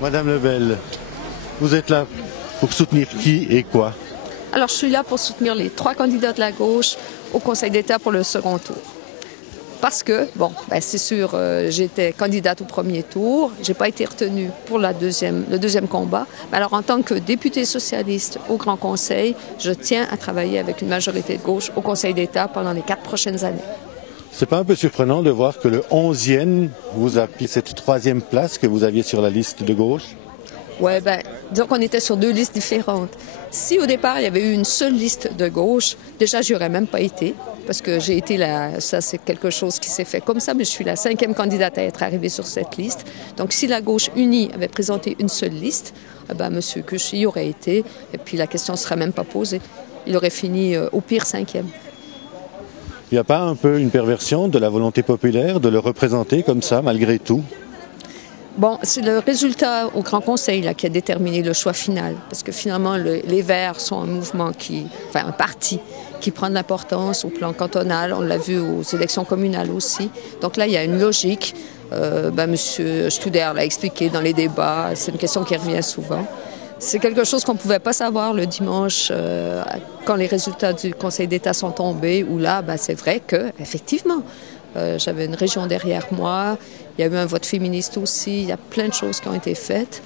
Madame Lebel, vous êtes là pour soutenir qui et quoi? Alors, je suis là pour soutenir les 3 candidats de la gauche au Conseil d'État pour le second tour. Parce que, bon, c'est sûr, j'étais candidate au premier tour, j'ai pas été retenue pour le deuxième combat. Mais alors, en tant que députée socialiste au Grand Conseil, je tiens à travailler avec une majorité de gauche au Conseil d'État pendant les 4 prochaines années. C'est pas un peu surprenant de voir que le 11e vous a pris cette 3e place que vous aviez sur la liste de gauche? Ouais, disons qu'on était sur 2 listes différentes. Si au départ, il y avait eu une seule liste de gauche, déjà, j'y aurais même pas été, parce que j'ai été ça c'est quelque chose qui s'est fait comme ça, mais je suis la 5e candidate à être arrivée sur cette liste. Donc, si la gauche unie avait présenté une seule liste, M. Kusch y aurait été, et puis la question ne serait même pas posée. Il aurait fini au pire 5e. Il n'y a pas un peu une perversion de la volonté populaire de le représenter comme ça, malgré tout? Bon, c'est le résultat au Grand Conseil là, qui a déterminé le choix final. Parce que finalement, les Verts sont un mouvement un parti qui prend de l'importance au plan cantonal. On l'a vu aux élections communales aussi. Donc là, il y a une logique. M. Studer l'a expliqué dans les débats. C'est une question qui revient souvent. C'est quelque chose qu'on ne pouvait pas savoir le dimanche quand les résultats du Conseil d'État sont tombés, où là, c'est vrai qu'effectivement, j'avais une région derrière moi, il y a eu un vote féministe aussi, il y a plein de choses qui ont été faites.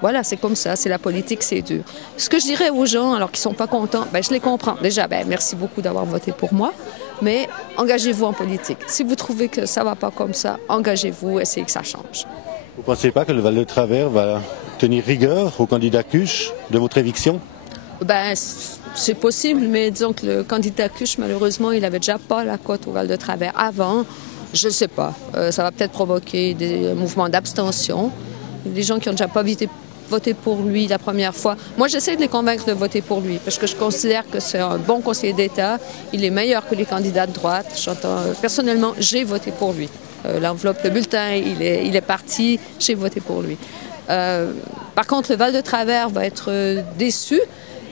Voilà, c'est comme ça, c'est la politique, c'est dur. Ce que je dirais aux gens, alors qu'ils ne sont pas contents, je les comprends. Déjà, merci beaucoup d'avoir voté pour moi, mais engagez-vous en politique. Si vous trouvez que ça ne va pas comme ça, engagez-vous, essayez que ça change. Vous ne pensez pas que le Val-de-Travers va tenir rigueur au candidat Kusch de votre éviction? C'est possible, mais disons que le candidat Kusch, malheureusement, il n'avait déjà pas la cote au Val-de-Travers avant. Je ne sais pas. Ça va peut-être provoquer des mouvements d'abstention. Les gens qui n'ont déjà pas voté pour lui la première fois. Moi, j'essaie de les convaincre de voter pour lui parce que je considère que c'est un bon conseiller d'État. Il est meilleur que les candidats de droite. Personnellement, j'ai voté pour lui. L'enveloppe, le bulletin, il est parti. J'ai voté pour lui. Par contre, le Val-de-Travers va être déçu.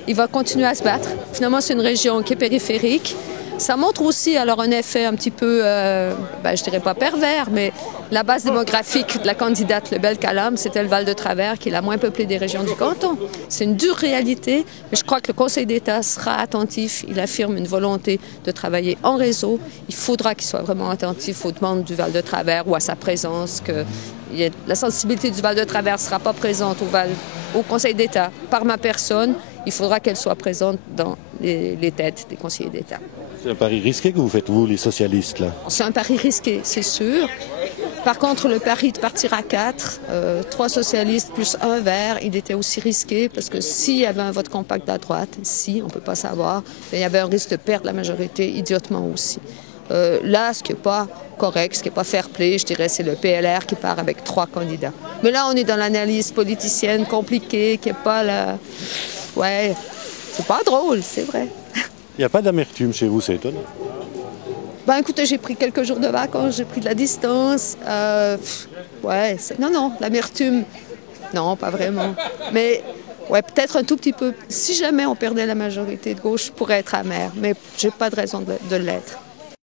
Il va continuer à se battre. Finalement, c'est une région qui est périphérique. Ça montre aussi alors un effet un petit peu, je dirais pas pervers, mais la base démographique de la candidate Lebel-Calam, c'était le Val-de-Travers, qui est la moins peuplée des régions du canton. C'est une dure réalité, mais je crois que le Conseil d'État sera attentif. Il affirme une volonté de travailler en réseau. Il faudra qu'il soit vraiment attentif aux demandes du Val-de-Travers ou à sa présence, que la sensibilité du Val-de-Travers ne sera pas présente au Conseil d'État par ma personne. Il faudra qu'elle soit présente dans les têtes des conseillers d'État. C'est un pari risqué que vous faites, vous, les socialistes, là? C'est un pari risqué, c'est sûr. Par contre, le pari de partir à 4, 3 socialistes plus 1 vert, il était aussi risqué parce que s'il y avait un vote compact à droite, on ne peut pas savoir, il y avait un risque de perdre la majorité idiotement aussi. Là, ce qui n'est pas correct, ce qui n'est pas fair-play, je dirais, c'est le PLR qui part avec 3 candidats. Mais là, on est dans l'analyse politicienne compliquée, qui n'est pas la... Ouais, c'est pas drôle, c'est vrai. Il n'y a pas d'amertume chez vous, c'est étonnant. Écoutez, j'ai pris quelques jours de vacances, j'ai pris de la distance. Non, l'amertume, non, pas vraiment. Mais peut-être un tout petit peu. Si jamais on perdait la majorité de gauche, je pourrais être amère, mais j'ai pas de raison de l'être.